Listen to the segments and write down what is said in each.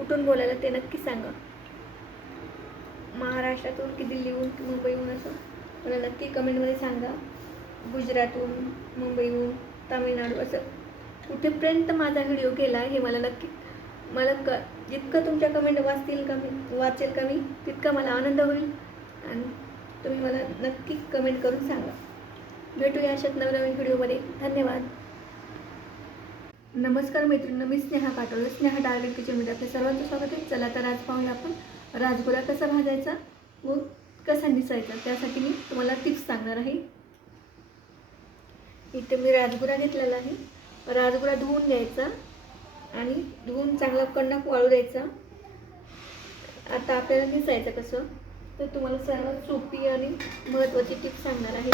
कुठून बोलायला ते नक्की सांगा. महाराष्ट्रातून की दिल्लीहून की मुंबईहून असं? मला नक्की कमेंटमध्ये सांगा. गुजरातहून मुंबईहून तामिळनाडू असं. कुठेपर्यंत माझा व्हिडिओ गेला हे मला नक्की मला क जितकं तुमच्या कमेंट वाचतील का मी वाचेल का मी तितका मला आनंद होईल. आणि तुम्ही मला नक्की कमेंट करून सांगा. भेटूया अशात नवनवीन व्हिडिओमध्ये. धन्यवाद. नमस्कार मैत्रिणी मी स्नेहा पाटोळे स्नेहा डायरेक्ट किचनमध्ये आपल्या सर्वांचं स्वागत आहे. चला तर आज पाहूया आपण राजगुरा कसा भाजायचा व कसा निसायचा त्यासाठी मी तुम्हाला टिप्स सांगणार आहे. इथे मी राजगुरा घेतलेला आहे. राजगुरा धुवून घ्यायचा आणि धुवून चांगला कणक वाळू द्यायचा. आता आपल्याला निसायचं कसं तर तुम्हाला सर्वात सोपी आणि महत्त्वाची टिप्स सांगणार आहे.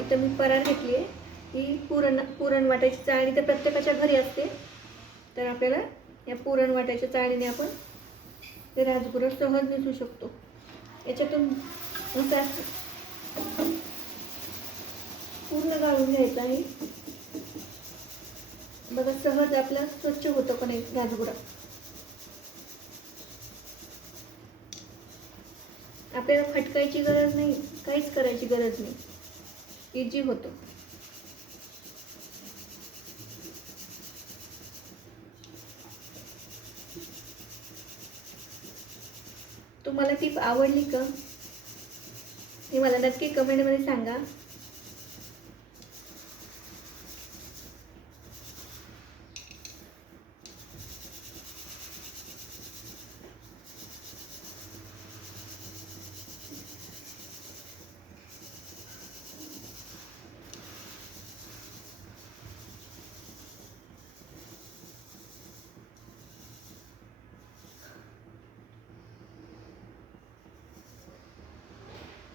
इथं मी परार घेतली आहे. ती पुरण पुरण वाटायची चाळणी तर प्रत्येकाच्या घरी असते. तर आपल्याला या पुरण वाटायच्या चाळणीने आपण ते राजगुरं सहज निसू शकतो. याच्यातून पूर्ण गाळून घ्यायचं आहे. बघा सहज आपला स्वच्छ होतं पण एक राजगुरा. आपल्याला फटकायची गरज नाही काहीच करायची गरज नाही. इजी होतं. तुम्हाला टीप आवडली का? हे मला नक्की कमेंटमध्ये सांगा.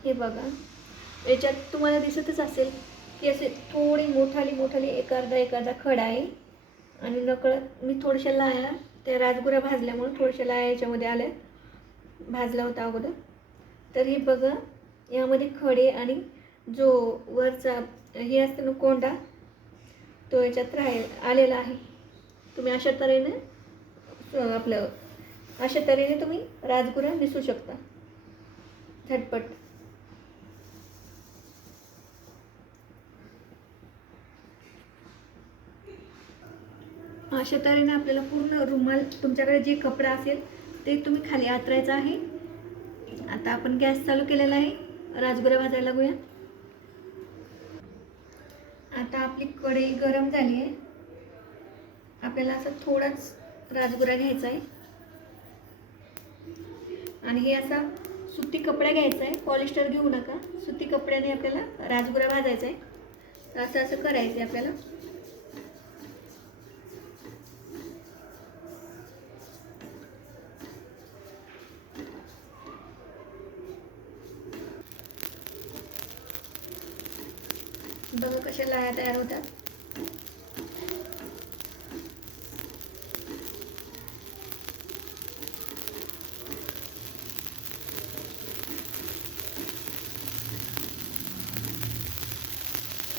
हे बघा. याच्यात तुम्हाला दिसतच असेल की असे थोडी मोठाली मोठाली एक अर्धा एक अर्धा खडा आहे. आणि नकळत मी थोड्याशा लाया त्या राजगुऱ्या भाजल्यामुळे थोड्याशा लाया याच्यामध्ये आल्या. भाजला होता अगोदर. तर हे बघा यामध्ये खडे आणि जो वरचा हे असतं ना कोंडा तो याच्यात राहील आलेला आहे. तुम्ही अशा तऱ्हेने आपलं अशा तऱ्हेने तुम्ही राजगुरा दिसू शकता. झटपट. अशा तऱ्हेने आपल्याला पूर्ण रुमाल तुमच्याकडे जे कपडा असेल ते तुम्ही खाली आतरायचं आहे. आता आपण गॅस चालू केलेला आहे. राजगुरा भाजायला लागूया. आता आपली कढई गरम झाली आहे. आपल्याला असं थोडाच राजगुरा घ्यायचा आहे. आणि हे असा सुती कपडा घ्यायचा आहे. पॉलिस्टर घेऊ नका. सुती कपड्याने आपल्याला राजगुरा भाजायचा आहे. असं असं करायचं आहे आपल्याला. अशा लाया तयार होतात?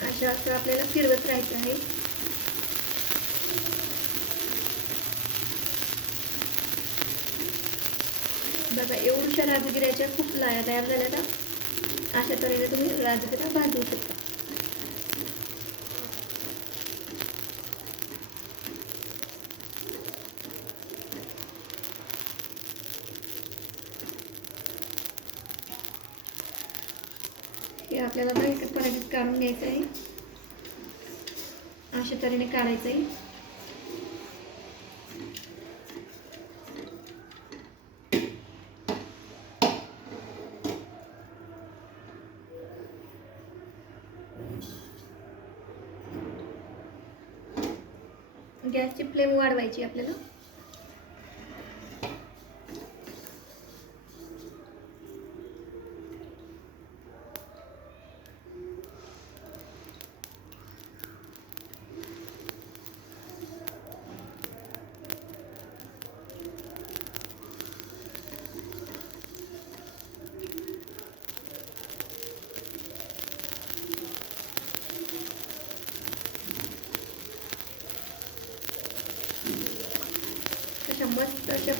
अशा असं आपल्याला फिरवत राहायचं आहे. बघा एवढ्या राजगिऱ्याच्या खूप लाया तयार झाल्या ना अशा तऱ्हेने तुम्ही राजगिरा भाजू शकता हे आपल्याला ना एका पराठीत काढून घ्यायचं आहे अशा तऱ्हेने काढायचं आहे गॅसची फ्लेम वाढवायची आपल्याला.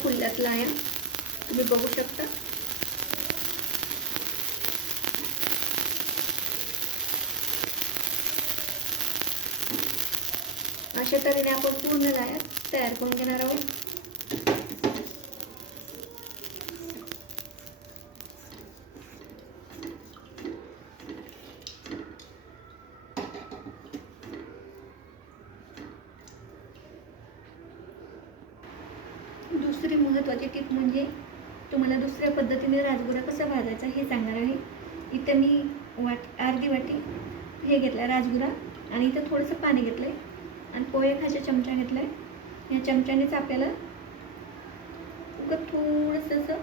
मस्त आहे. तुम्ही बघू शकता. अशा तऱ्हेने आपण पूर्ण लाया तयार करून घेणार आहोत. दुसरी महत्त्वाची टीप म्हणजे तुम्हाला दुसऱ्या पद्धतीने राजगुरा कसा भाजायचा हे सांगणार आहे. इथं मी वाट अर्धी वाटी हे घेतलं आहे राजगुरा आणि इथं थोडंसं पाणी घेतलं आहे आणि पोहे खायचा चमचा घेतला आहे या चमच्यानेच आपल्याला उगत थोडंसं असं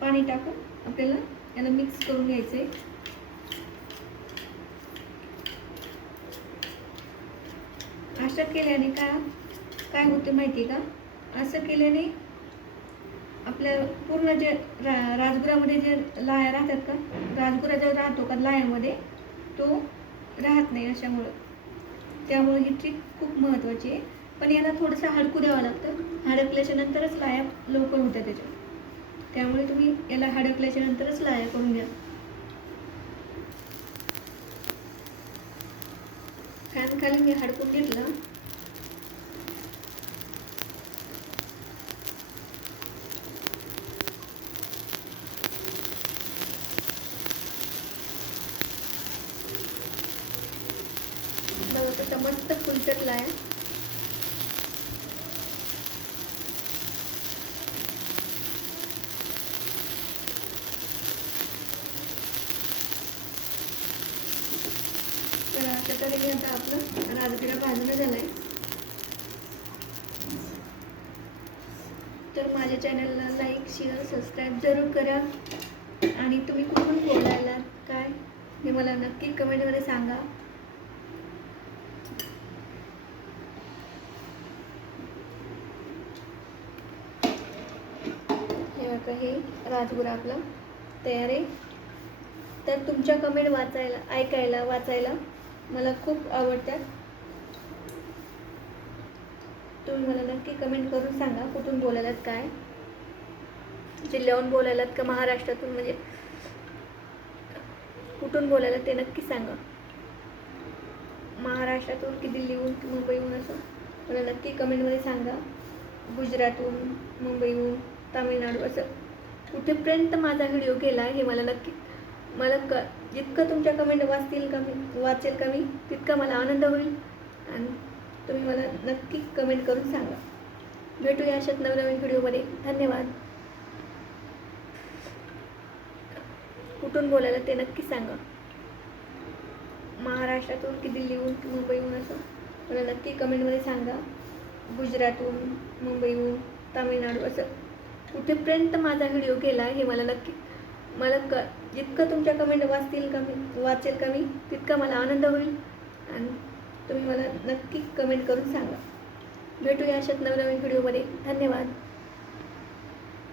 पाणी टाकून आपल्याला याला मिक्स करून घ्यायचं आहे असं केल्याने का काय होते माहिती आहे का? असं केल्याने आपल्या पूर्ण जे रा राजगुरामध्ये जे लाया राहतात का राजगुरा जो राहतो का लायामध्ये तो राहत नाही अशामुळं. त्यामुळे ही ट्रिक खूप महत्त्वाची आहे. पण याला थोडंसं हडकू द्यावं लागतं. हडकल्याच्या नंतरच लाया लवकर होत्या त्याच्या. त्यामुळे तुम्ही याला हडकल्याच्या नंतरच लाया करून घ्या. फॅन खाली मी हडकून घेतलं. घेतलं होतं तर मस्त फुलचटला आहे. तर अशा तऱ्हेने आता आपलं राजगिरा भाजून झालं आहे तर माझ्या चॅनलला लाईक शेअर सबस्क्राईब जरूर करा. आणि तुम्ही कुठून बोलायला काय? हे मला नक्की कमेंटमध्ये सांगा. हे हे. राजगुरा आपला. तयार आहे? तर तुमच्या कमेंट वाचायला ऐकायला वाचायला मला खूप आवडतात. तुम्ही मला नक्की कमेंट करून सांगा कुठून बोलायलात काय? जिल्ह्याहून बोलायलात का महाराष्ट्रातून? म्हणजे कुठून बोलायला ते नक्की सांगा. महाराष्ट्रातून की दिल्लीहून की मुंबईहून असं मला नक्की कमेंटमध्ये सांगा. गुजरातहून मुंबईहून तामिळनाडू. असं कुठेपर्यंत माझा व्हिडिओ गेला हे मला नक्की मला क जितकं तुमच्या कमेंट वाचतील का मी वाचेल का मी तितका मला आनंद होईल. आणि तुम्ही मला नक्की कमेंट करून सांगा. भेटूया अशात नवनवीन व्हिडिओमध्ये धन्यवाद. कुठून बोलायला ते नक्की सांगा. महाराष्ट्रातून की दिल्लीहून की मुंबईहून असं मला नक्की कमेंटमध्ये सांगा. गुजरातहून मुंबईहून तामिळनाडू असं. कुठेपर्यंत माझा व्हिडिओ गेला हे मला नक्की मला क जितकं तुमच्या कमेंट वाचतील का मी वाचेल का मी तितका मला आनंद होईल. आणि तुम्ही मला नक्की कमेंट करून सांगा. भेटूया अशात नवनवीन व्हिडिओमध्ये धन्यवाद.